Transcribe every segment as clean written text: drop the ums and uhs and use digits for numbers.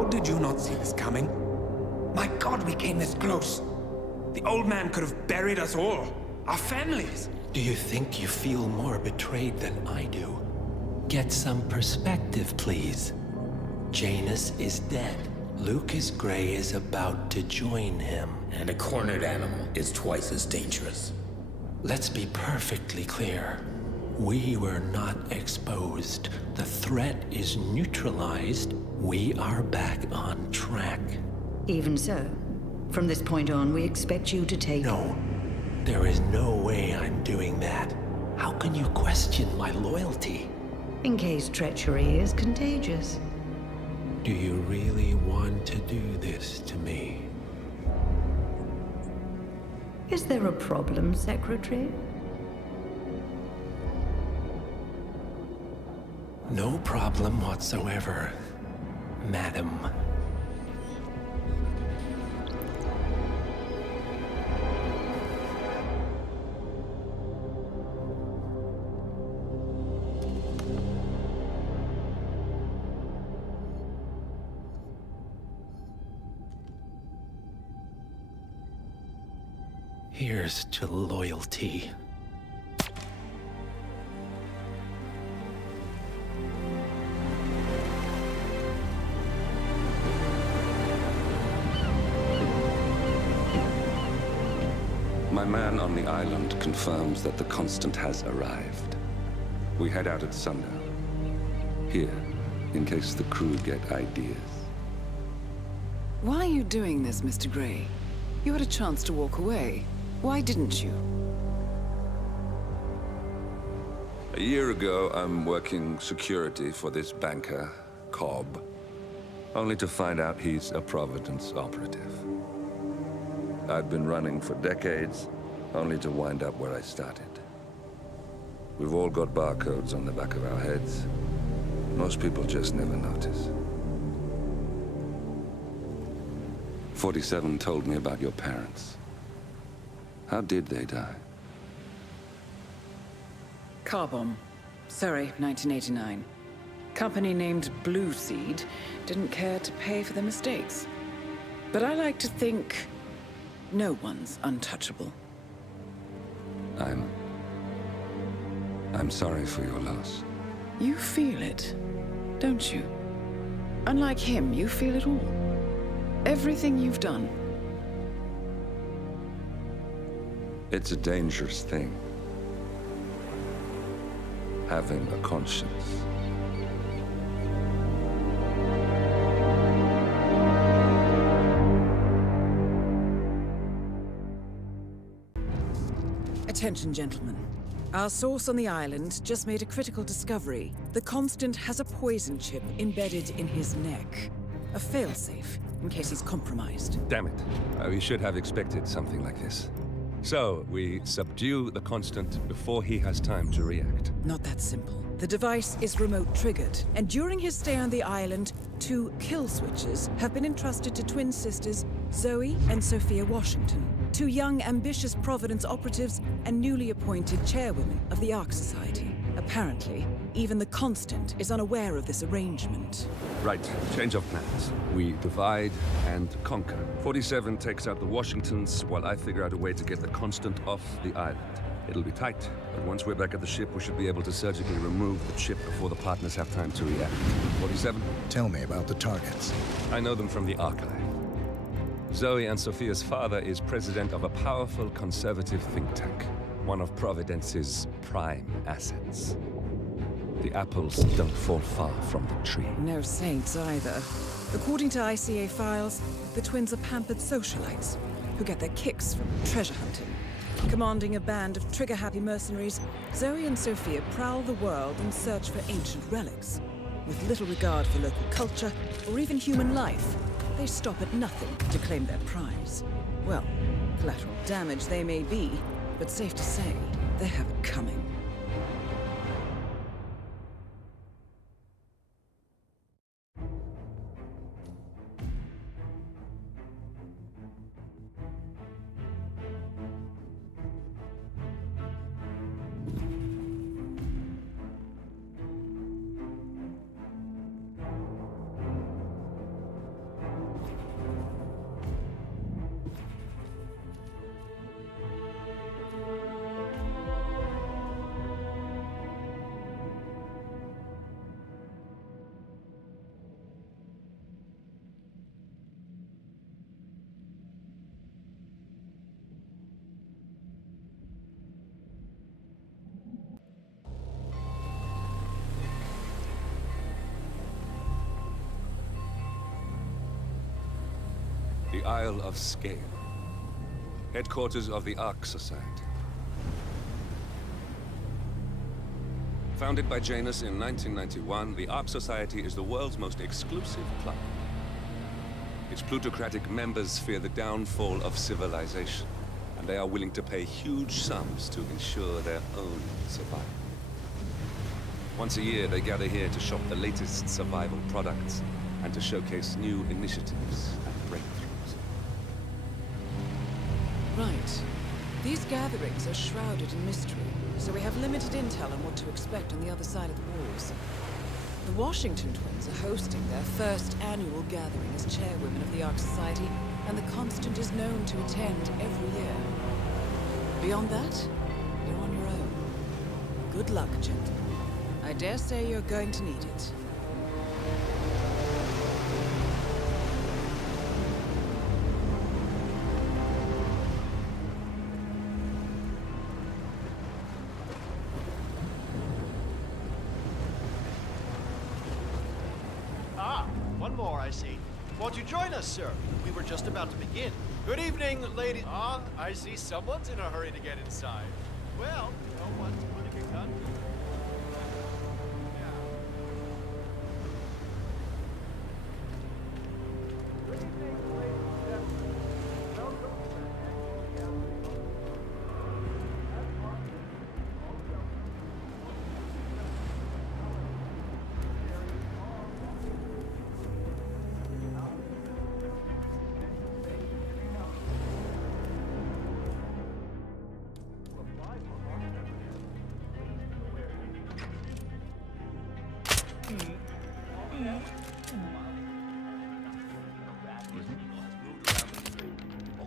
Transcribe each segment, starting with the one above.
How did you not see this coming? My God, we came this close. The old man could have buried us all. Our families. Do you think you feel more betrayed than I do? Get some perspective, please. Janus is dead. Lucas Gray is about to join him. And a cornered animal is twice as dangerous. Let's be perfectly clear. We were not exposed. The threat is neutralized. We are back on track. Even so, from this point on, we expect you to take... No. There is no way I'm doing that. How can you question my loyalty? In case treachery is contagious. Do you really want to do this to me? Is there a problem, Secretary? No problem whatsoever, Madam. Here's to loyalty. My man on the island confirms that the Constant has arrived. We head out at sundown. Here, in case the crew get ideas. Why are you doing this, Mr. Gray? You had a chance to walk away. Why didn't you? A year ago, I'm working security for this banker, Cobb, only to find out he's a Providence operative. I'd been running for decades, only to wind up where I started. We've all got barcodes on the back of our heads. Most people just never notice. 47 told me about your parents. How did they die? Car bomb. Surrey, 1989. Company named Blue Seed didn't care to pay for their mistakes. But I like to think no one's untouchable. I'm sorry for your loss. You feel it, don't you? Unlike him, you feel it all. Everything you've done. It's a dangerous thing. Having a conscience. Attention, gentlemen. Our source on the island just made a critical discovery. The Constant has a poison chip embedded in his neck. A failsafe, in case he's compromised. Damn it. We should have expected something like this. So, we subdue the Constant before he has time to react. Not that simple. The device is remote triggered, and during his stay on the island, 2 kill switches have been entrusted to twin sisters Zoe and Sophia Washington, 2 young, ambitious Providence operatives and newly appointed chairwomen of the Ark Society. Apparently, even the Constant is unaware of this arrangement. Right, change of plans. We divide and conquer. 47 takes out the Washingtons, while I figure out a way to get the Constant off the island. It'll be tight, but once we're back at the ship, we should be able to surgically remove the chip before the partners have time to react. 47? Tell me about the targets. I know them from the archive. Zoe and Sophia's father is president of a powerful conservative think tank, one of Providence's prime assets. The apples don't fall far from the tree. No saints either. According to ICA files, the twins are pampered socialites who get their kicks from treasure hunting. Commanding a band of trigger-happy mercenaries, Zoe and Sophia prowl the world in search for ancient relics. With little regard for local culture or even human life, they stop at nothing to claim their prize. Well, collateral damage they may be, but safe to say, they have it coming. the Isle of Sgàil, headquarters of the Ark Society. Founded by Janus in 1991, the Ark Society is the world's most exclusive club. Its plutocratic members fear the downfall of civilization, and they are willing to pay huge sums to ensure their own survival. Once a year, they gather here to shop the latest survival products and to showcase new initiatives and breakthroughs. Right. These gatherings are shrouded in mystery, so we have limited intel on what to expect on the other side of the walls. The Washington twins are hosting their first annual gathering as chairwomen of the Ark Society, and the Constant is known to attend every year. Beyond that, you're on your own. Good luck, gentlemen. I dare say you're going to need it. One more, I see. Won't you join us, sir? We were just about to begin. Good evening, ladies. I see someone's in a hurry to get inside. Well, no one's putting a gun to you. Good evening, ladies and gentlemen. Welcome to the annual gathering of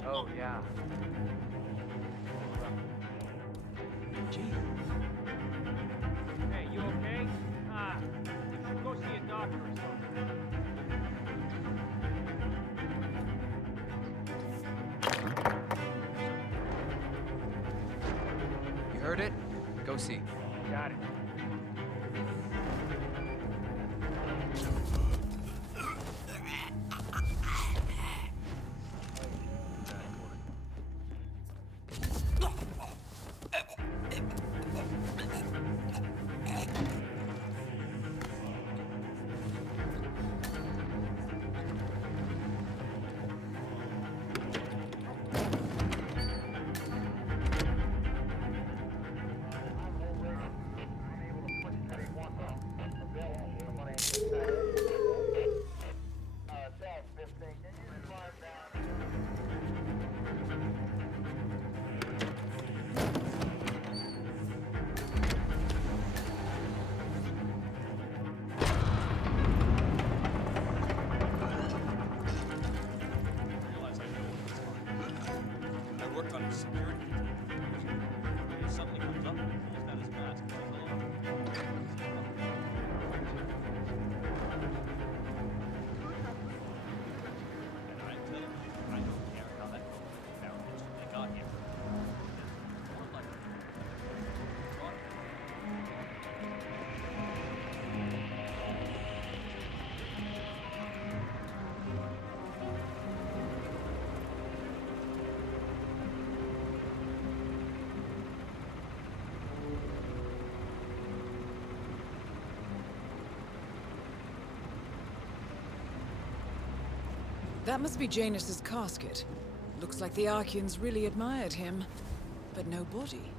Oh, yeah. Hey, you okay? You should go see a doctor or something. You heard it? Go see. Got it. That must be Janus's casket. Looks like the Arkians really admired him, but no body.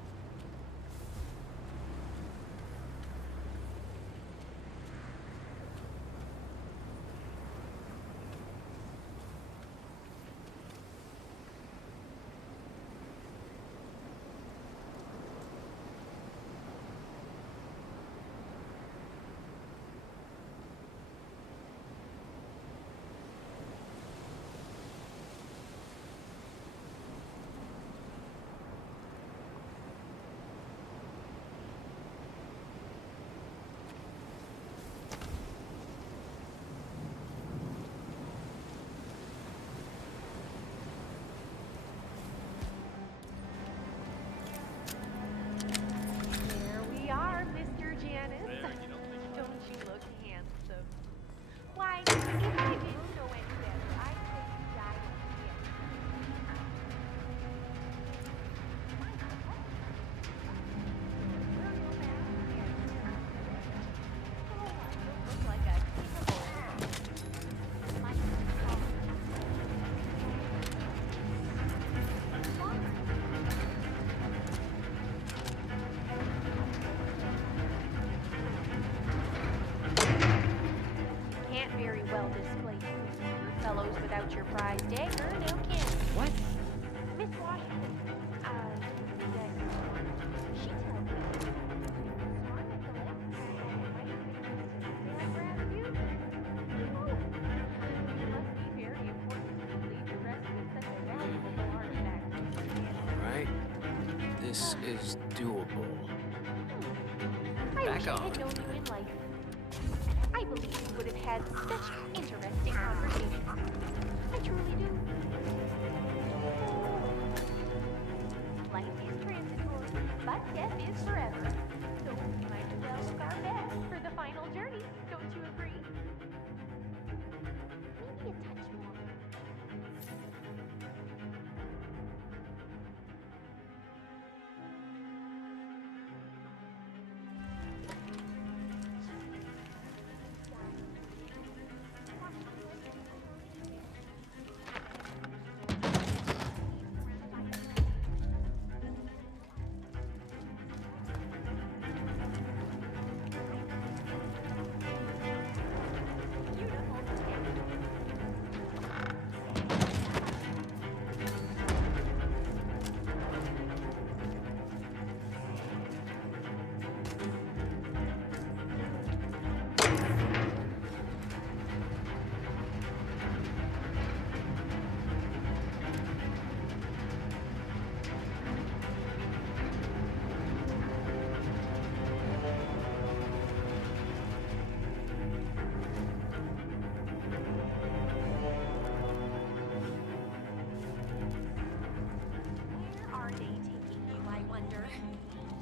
This is doable. I Back wish I on. had known you in life. I believe we would have had such interesting conversations. I truly do. Life is transitory, but death is forever. So we might as well look our best for the final journey. Don't you agree? Maybe a touch more.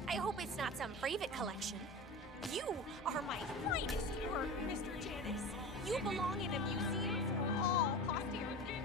I hope it's not some private collection. You are my finest work, Mr. Janus. You belong in a museum for all posterity.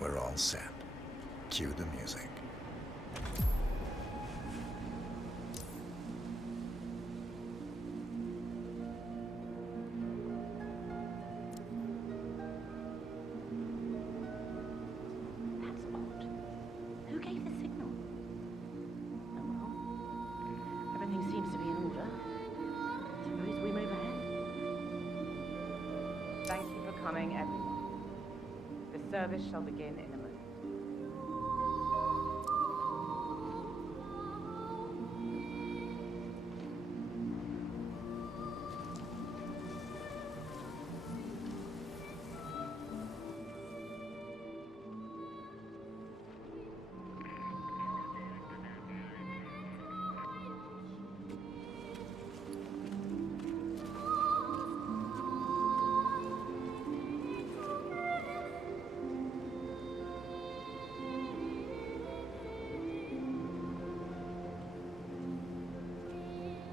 We're all set. Cue the music. That's odd. Who gave the signal? Oh well. Everything seems to be in order. Suppose we move ahead. Thank you for coming, everyone. The service shall begin in a moment.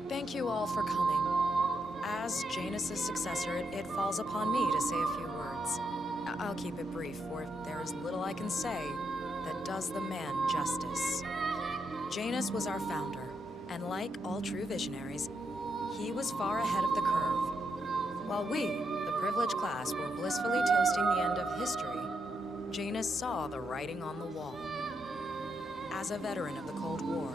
Thank you all for coming. As Janus's successor, it falls upon me to say a few words. I'll keep it brief, for there is little I can say that does the man justice. Janus was our founder, and like all true visionaries, he was far ahead of the curve. While we, the privileged class, were blissfully toasting the end of history, Janus saw the writing on the wall. As a veteran of the Cold War,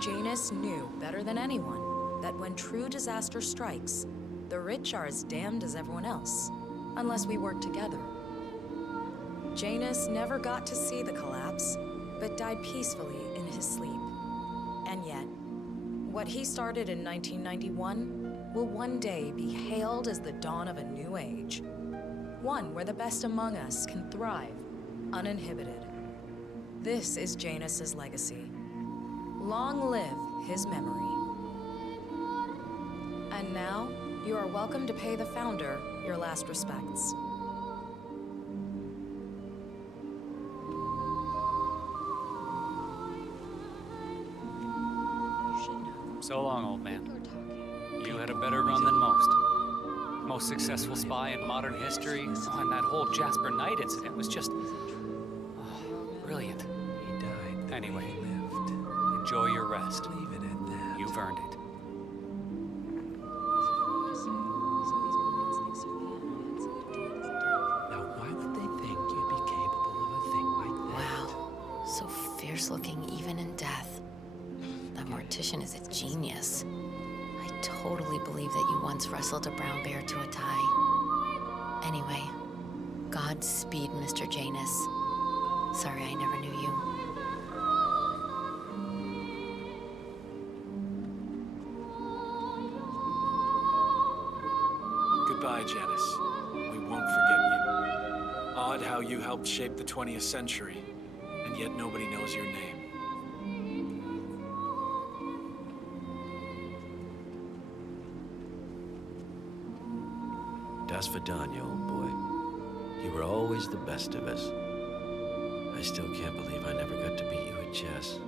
Janus knew better than anyone that when true disaster strikes, the rich are as damned as everyone else, unless we work together. Janus never got to see the collapse, but died peacefully in his sleep. And yet, what he started in 1991 will one day be hailed as the dawn of a new age. One where the best among us can thrive, uninhibited. This is Janus's legacy. Long live his memory. And now, you are welcome to pay the founder your last respects. So long, old man. You had a better run than most. Most successful spy in modern history. Oh, and that whole Jasper Knight incident was just... brilliant. He died. Anyway, Enjoy your rest. Leave it at that. You've earned it. Now, why would they think you'd be capable of a thing like that? Wow. So fierce looking even in death. That mortician is a genius. I totally believe that you once wrestled a brown bear to a tie. Anyway, Godspeed, Mr. Janus. Sorry I never knew you. Goodbye, Janice. We won't forget you. Odd how you helped shape the 20th century, and yet nobody knows your name. Das Vidania, old boy. You were always the best of us. I still can't believe I never got to beat you at chess.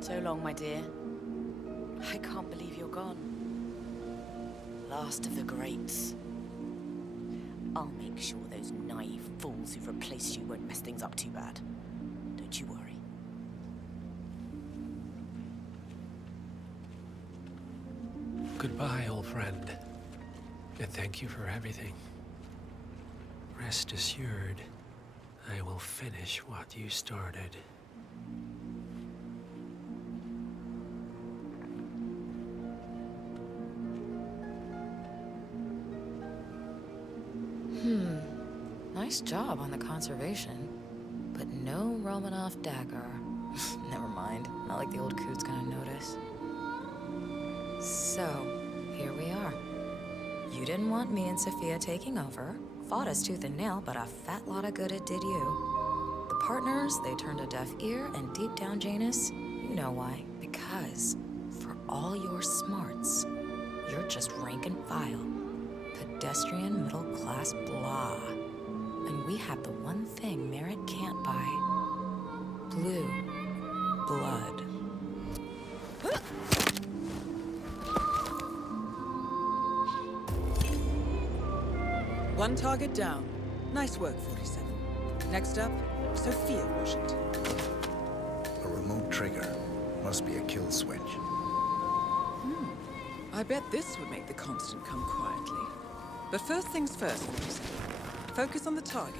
So long, my dear. I can't believe you're gone. Last of the greats. I'll make sure those naive fools who've replaced you won't mess things up too bad. Don't you worry. Goodbye, old friend. And thank you for everything. Rest assured, I will finish what you started. Nice job on the conservation. But no Romanov dagger. Never mind. Not like the old coot's gonna notice. So, here we are. You didn't want me and Sophia taking over. Fought us tooth and nail, but a fat lot of good it did you. The partners, they turned a deaf ear, and deep down, Janus, you know why. Because, for all your smarts, you're just rank and file. Pedestrian middle-class blah. And we have the one thing merit can't buy. Blue blood. One target down. Nice work, 47. Next up, Sophia Washington. A remote trigger. Must be a kill switch. I bet this would make the Constant come quietly. But first things first, 47. Focus on the target.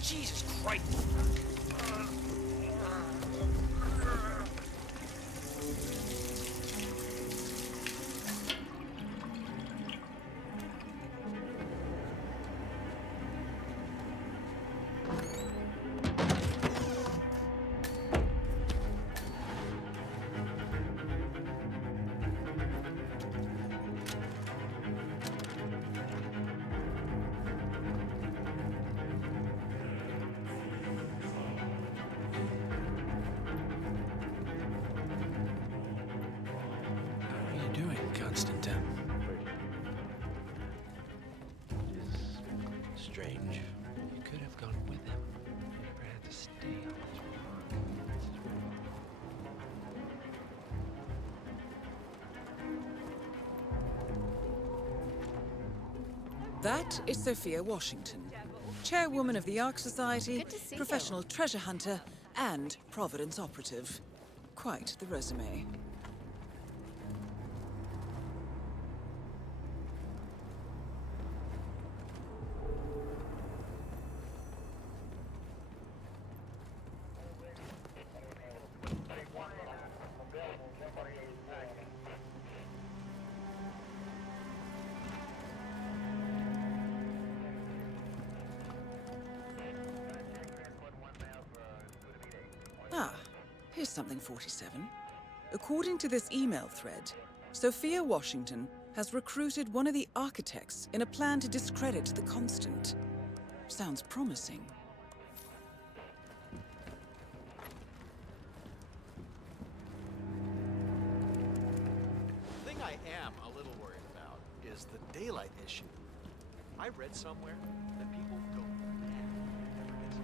Jesus Christ! Constantine. It's strange. You could have gone with him. You never had to stay on this rock. That is Sophia Washington, chairwoman of the Ark Society, Good to see professional treasure hunter, and Providence operative. Quite the resume. Ah, here's something 47. According to this email thread, Sophia Washington has recruited one of the architects in a plan to discredit the Constant. Sounds promising. The thing I am a little worried about is the daylight issue. I read somewhere that people go mad whenever it gets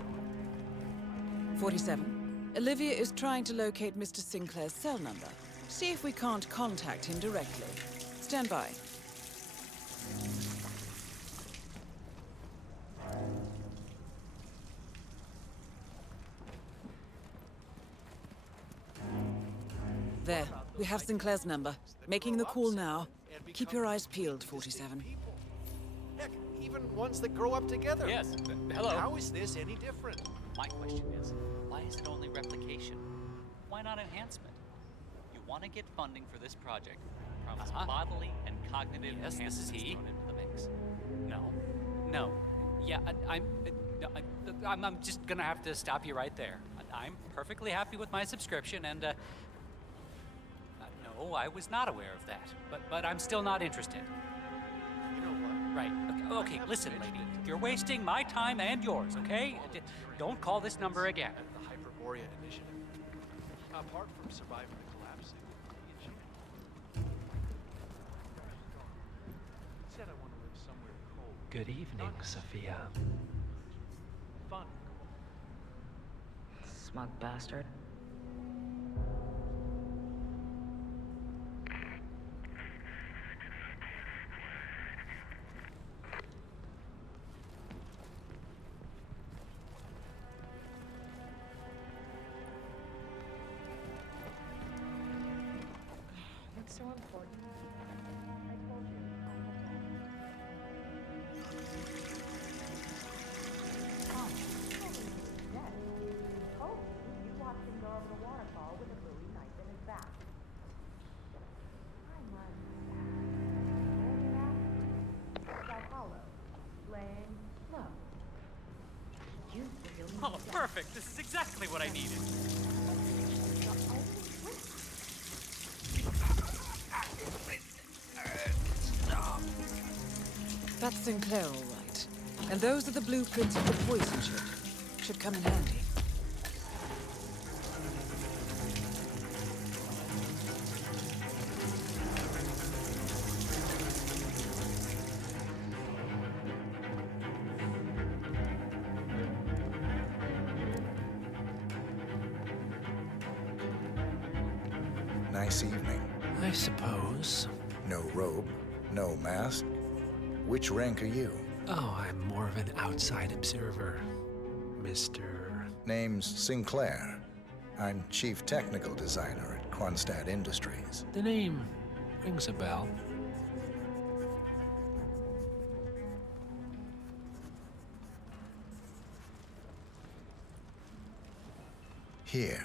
dark. 47. Olivia is trying to locate Mr. Sinclair's cell number. See if we can't contact him directly. Stand by. There, we have Sinclair's number. Making the call now. Keep your eyes peeled, 47. Heck, even ones that grow up together. Yes, hello. How is this any different? My question is, why is it only replication? Why not enhancement? You want to get funding for this project. Promise bodily and cognitive enhancements thrown into the mix. No. Yeah, I'm just gonna have to stop you right there. I'm perfectly happy with my subscription, and no, I was not aware of that. But I'm still not interested. You know what? Right. Okay, listen, lady. You're wasting my time and yours, okay? Don't call this number again. The Hyperborea Initiative. Apart from surviving the collapse, said I want to live somewhere cold. Good evening, Sophia. Fun. Smug bastard. What's so important? I told you. Oh, yes. Oh, you watched him go over the waterfall with a Bowie knife in his back. I must Sgàil Hollow, laying low. You really Oh, perfect. This is exactly what I needed. That's Sinclair, all right. And those are the blueprints of the poison chip. Should come in handy. Nice evening. I suppose. No robe, no mask. Which rank are you? Oh, I'm more of an outside observer, Mr. Name's Sinclair. I'm Chief Technical Designer at Kronstadt Industries. The name rings a bell. Here.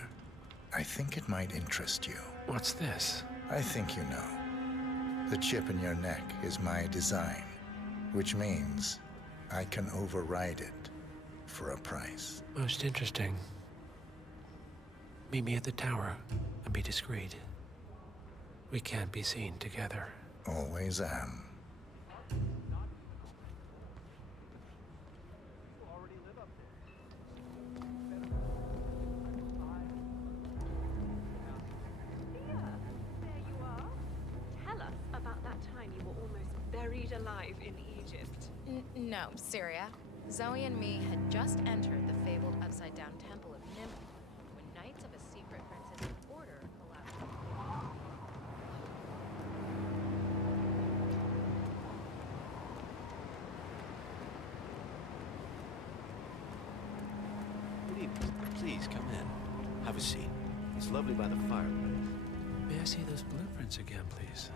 I think it might interest you. What's this? I think you know. The chip in your neck is my design, which means I can override it for a price. Most interesting. Meet me at the tower and be discreet. We can't be seen together. Always am. Alive in Egypt. No, Syria. Zoe and me had just entered the fabled upside-down temple of Nim when knights of a secret princess order collapsed. Please, come in. Have a seat. It's lovely by the fireplace. May I see those blueprints again, please?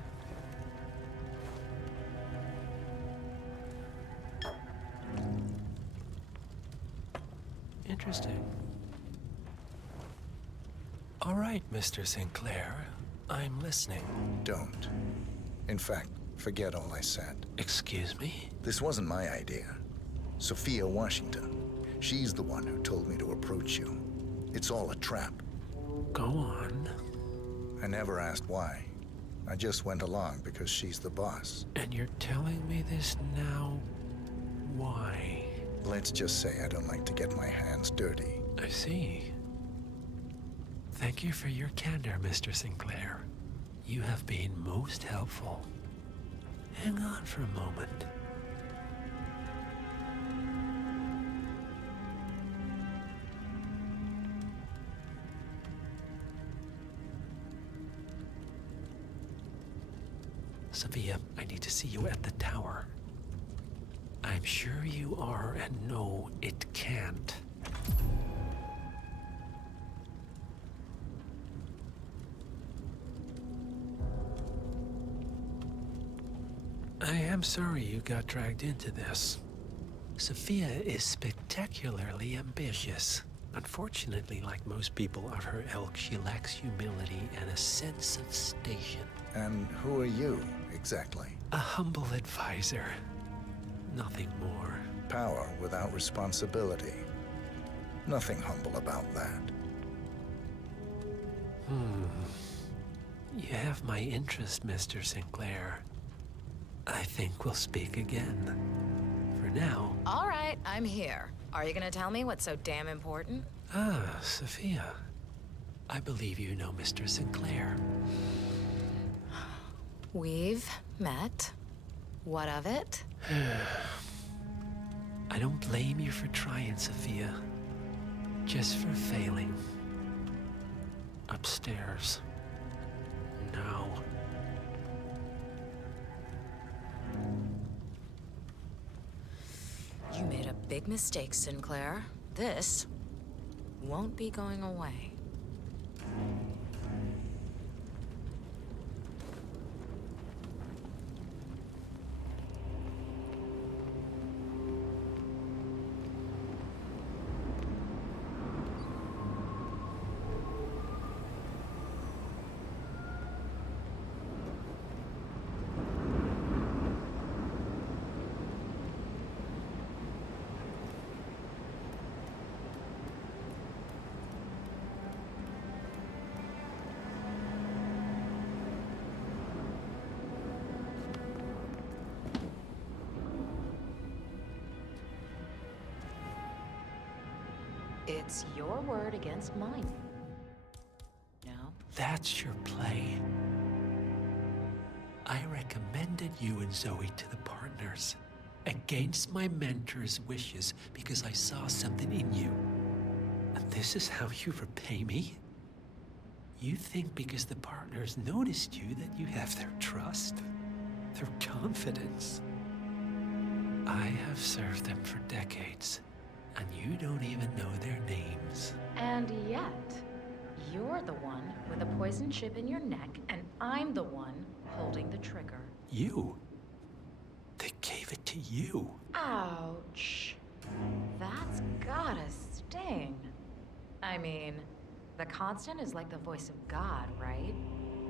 Interesting. All right, Mr. Sinclair. I'm listening. Don't. In fact, forget all I said. Excuse me? This wasn't my idea. Sophia Washington. She's the one who told me to approach you. It's all a trap. Go on. I never asked why. I just went along because she's the boss. And you're telling me this now? Why? Let's just say I don't like to get my hands dirty. I see. Thank you for your candor, Mr. Sinclair. You have been most helpful. Hang on for a moment. Sophia, I need to see you at the tower. I'm sure you are, and no, it can't. I am sorry you got dragged into this. Sophia is spectacularly ambitious. Unfortunately, like most people of her ilk, she lacks humility and a sense of station. And who are you, exactly? A humble advisor. Nothing more. Power without responsibility. Nothing humble about that. You have my interest, Mr. Sinclair. I think we'll speak again. For now... All right, I'm here. Are you gonna tell me what's so damn important? Ah, Sophia. I believe you know Mr. Sinclair. We've met. What of it? I don't blame you for trying, Sophia. Just for failing. Upstairs. Now. You made a big mistake, Sinclair. This won't be going away. It's your word against mine. No? That's your play. I recommended you and Zoe to the partners, against my mentor's wishes, because I saw something in you. And this is how you repay me? You think because the partners noticed you that you have their trust, their confidence. I have served them for decades, and you don't even know their names. And yet, you're the one with a poison chip in your neck, and I'm the one holding the trigger. You? They gave it to you. Ouch. That's gotta sting. I mean, the Constant is like the voice of God, right?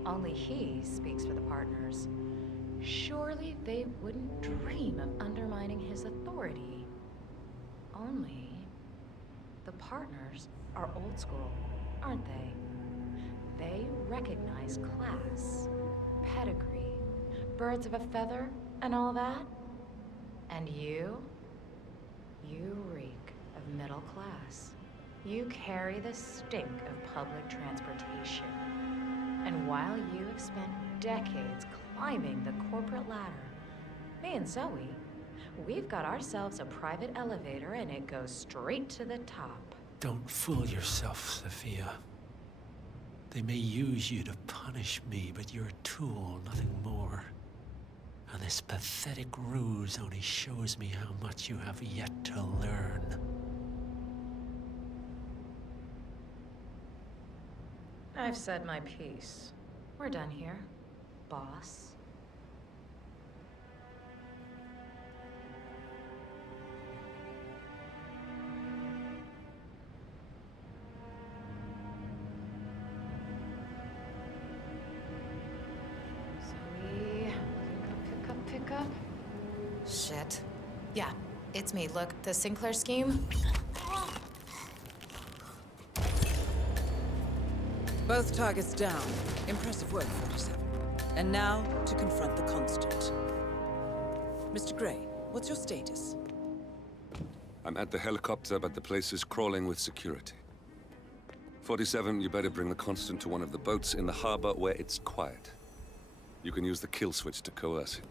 Only he speaks for the partners. Surely they wouldn't dream of undermining his authority. Only the partners are old school, aren't they? They recognize class, pedigree, birds of a feather, and all that. And you reek of middle class. You carry the stink of public transportation. And while you have spent decades climbing the corporate ladder, me and Zoe, we've got ourselves a private elevator and it goes straight to the top. Don't fool yourself, Sophia. They may use you to punish me, but you're a tool, nothing more. And this pathetic ruse only shows me how much you have yet to learn. I've said my piece. We're done here, boss. Zoe, pick up. Shit. Yeah, it's me. Look, the Sinclair scheme. Both targets down. Impressive work, 47. And now, to confront the Constant. Mr. Gray, what's your status? I'm at the helicopter, but the place is crawling with security. 47, you better bring the Constant to one of the boats in the harbor where it's quiet. You can use the kill switch to coerce him.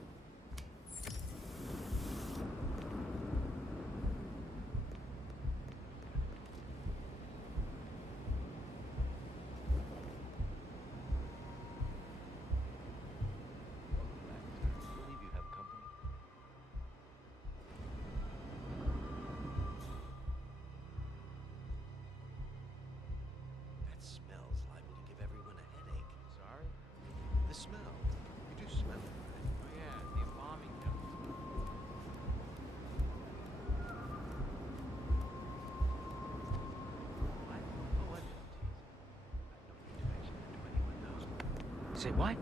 Say what?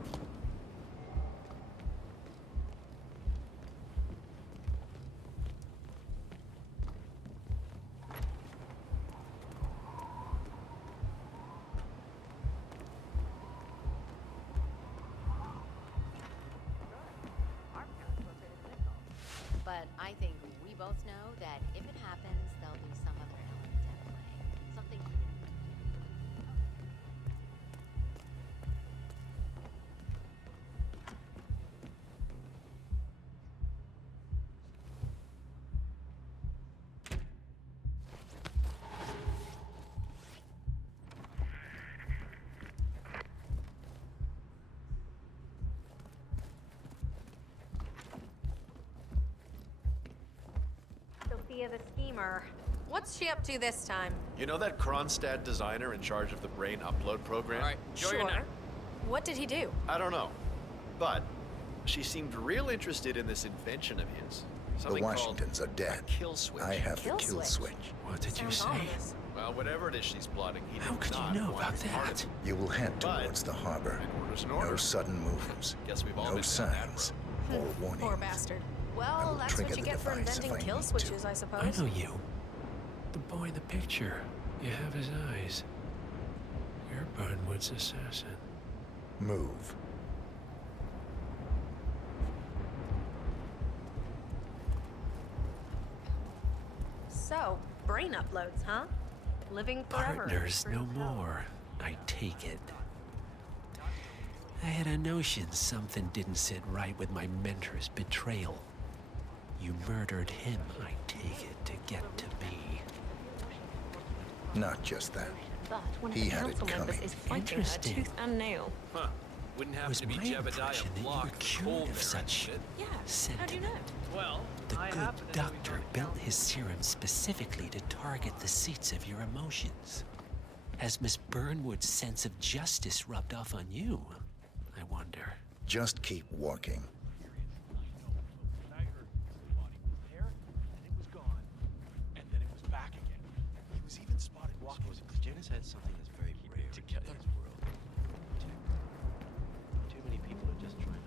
But I think we both know that if it happens, there'll be some other element at play. Something. Sophia the schemer. What's she up to this time? You know that Kronstadt designer in charge of the brain upload program? All right, Sure. What did he do? I don't know. But she seemed real interested in this invention of his. The Something Washingtons are called dead. a kill switch. I have the Kill kill switch? switch. What did you Sounds say? ominous. Well, whatever it is she's plotting, he How did could you not know want about to be part of that? it. You will head But towards the harbor. an order's an order. No sudden moves. Guess we've all No been down that signs road. or warnings. Poor bastard. I Well, will that's trigger what you the get for device if inventing I kill need switches, to. I I suppose. know you. The boy in the picture. You have his eyes. You're Burnwood's assassin. Move. So, brain uploads, huh? Living forever. Partners no more, I take it. I had a notion something didn't sit right with my mentor's betrayal. You murdered him, I take it, to get to me. Not just that. But one of He the had it council members coming. is fighting her Interesting. tooth and nail. Huh. Wouldn't It happen was to be my Jebediah impression that you Block were cured of such Yeah, sentiment. how do you know? Well, The I good happen to know he's doctor already built found- his serum specifically to target the seats of your emotions. Has Miss Burnwood's sense of justice rubbed off on you? I wonder. Just keep walking. Janice had something that's very rare in today's world. Too many people are just trying to...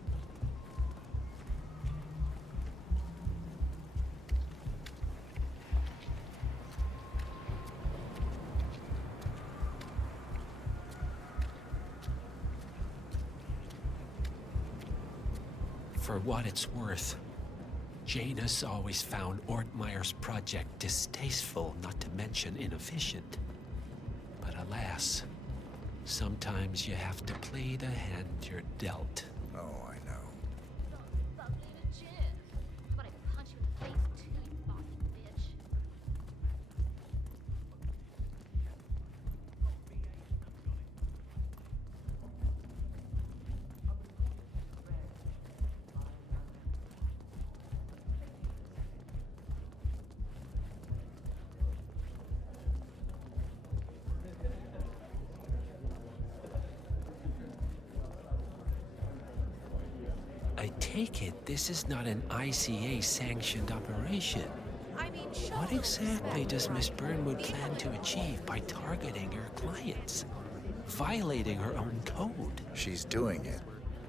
For what it's worth, Janus always found Ortmeyer's project distasteful, not to mention inefficient. But alas, sometimes you have to play the hand you're dealt. Oh, I know. But I punch you in the face too, you fucking bitch. I take it this is not an ICA-sanctioned operation. I mean, show What a little exactly respect, does right? Miss Burnwood Leave plan them to alone. achieve by targeting her clients? Violating her own code? She's doing it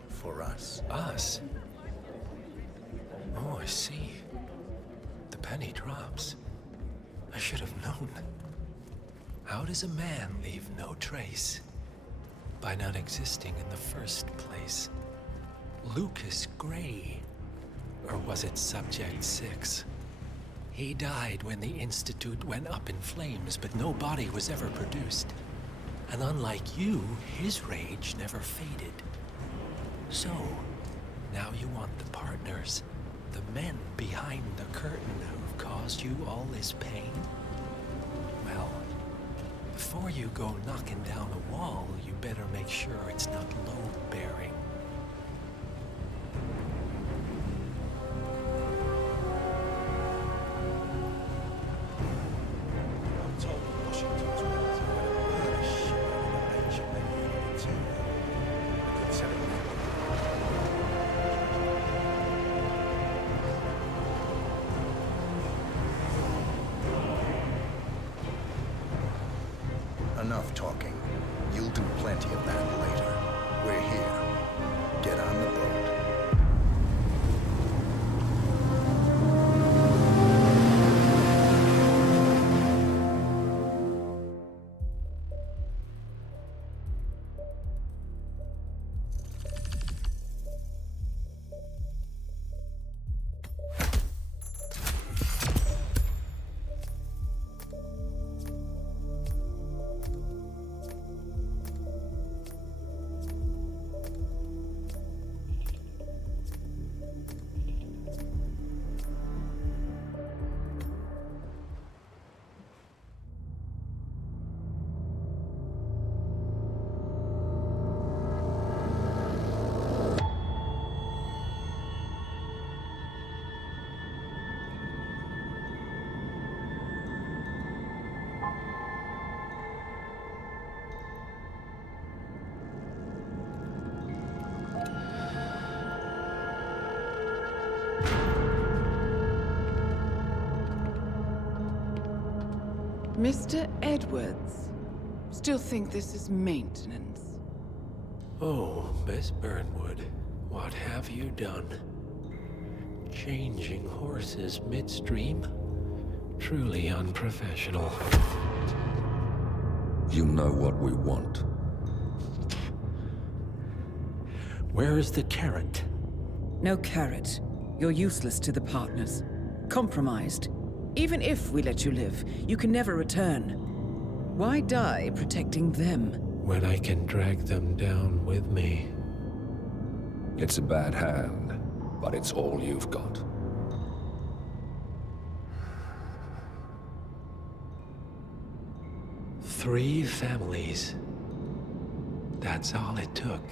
for us. Us? Oh, I see. The penny drops. I should have known. How does a man leave no trace? By not existing in the first place. Lucas Gray. Or was it Subject 6? He died when the Institute went up in flames, but no body was ever produced. And unlike you, his rage never faded. So, now you want the partners, the men behind the curtain who've caused you all this pain? Well, before you go knocking down a wall, you better make sure it's not load-bearing. I'm told Washington's willing to let a burn a ship out of an ancient Unit 2. Considering enough talking. You'll do plenty of that later. We're here. Get on the boat. Mr. Edwards, still think this is maintenance? Oh, Miss Burnwood, what have you done? Changing horses midstream? Truly unprofessional. You know what we want. Where is the carrot? No carrot. You're useless to the partners. Compromised. Even if we let you live, you can never return. Why die protecting them? When I can drag them down with me. It's a bad hand, but it's all you've got. Three families. That's all it took.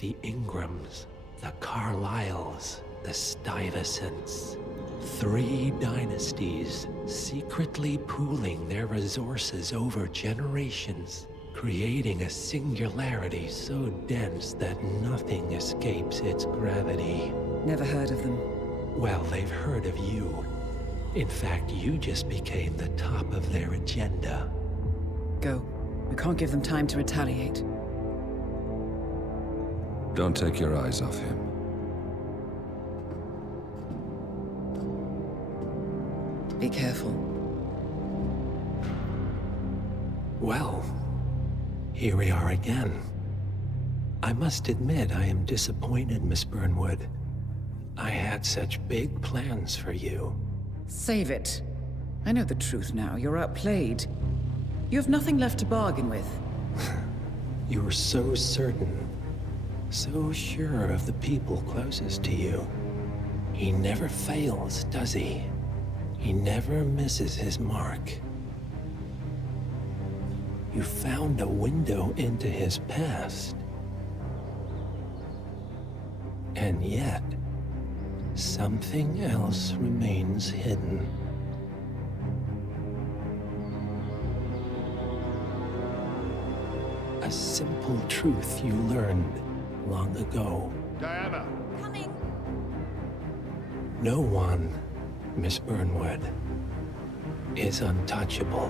The Ingrams, the Carlyles, the Stuyvesants. 3 dynasties, secretly pooling their resources over generations, creating a singularity so dense that nothing escapes its gravity. Never heard of them. Well, they've heard of you. In fact, you just became the top of their agenda. Go. We can't give them time to retaliate. Don't take your eyes off him. Be careful. Well, here we are again. I must admit I am disappointed, Miss Burnwood. I had such big plans for you. Save it. I know the truth now. You're outplayed. You have nothing left to bargain with. You were so certain, so sure of the people closest to you. He never fails, does he? He never misses his mark. You found a window into his past. And yet, something else remains hidden. A simple truth you learned long ago. Diana! Coming! No one, Miss Burnwood, is untouchable.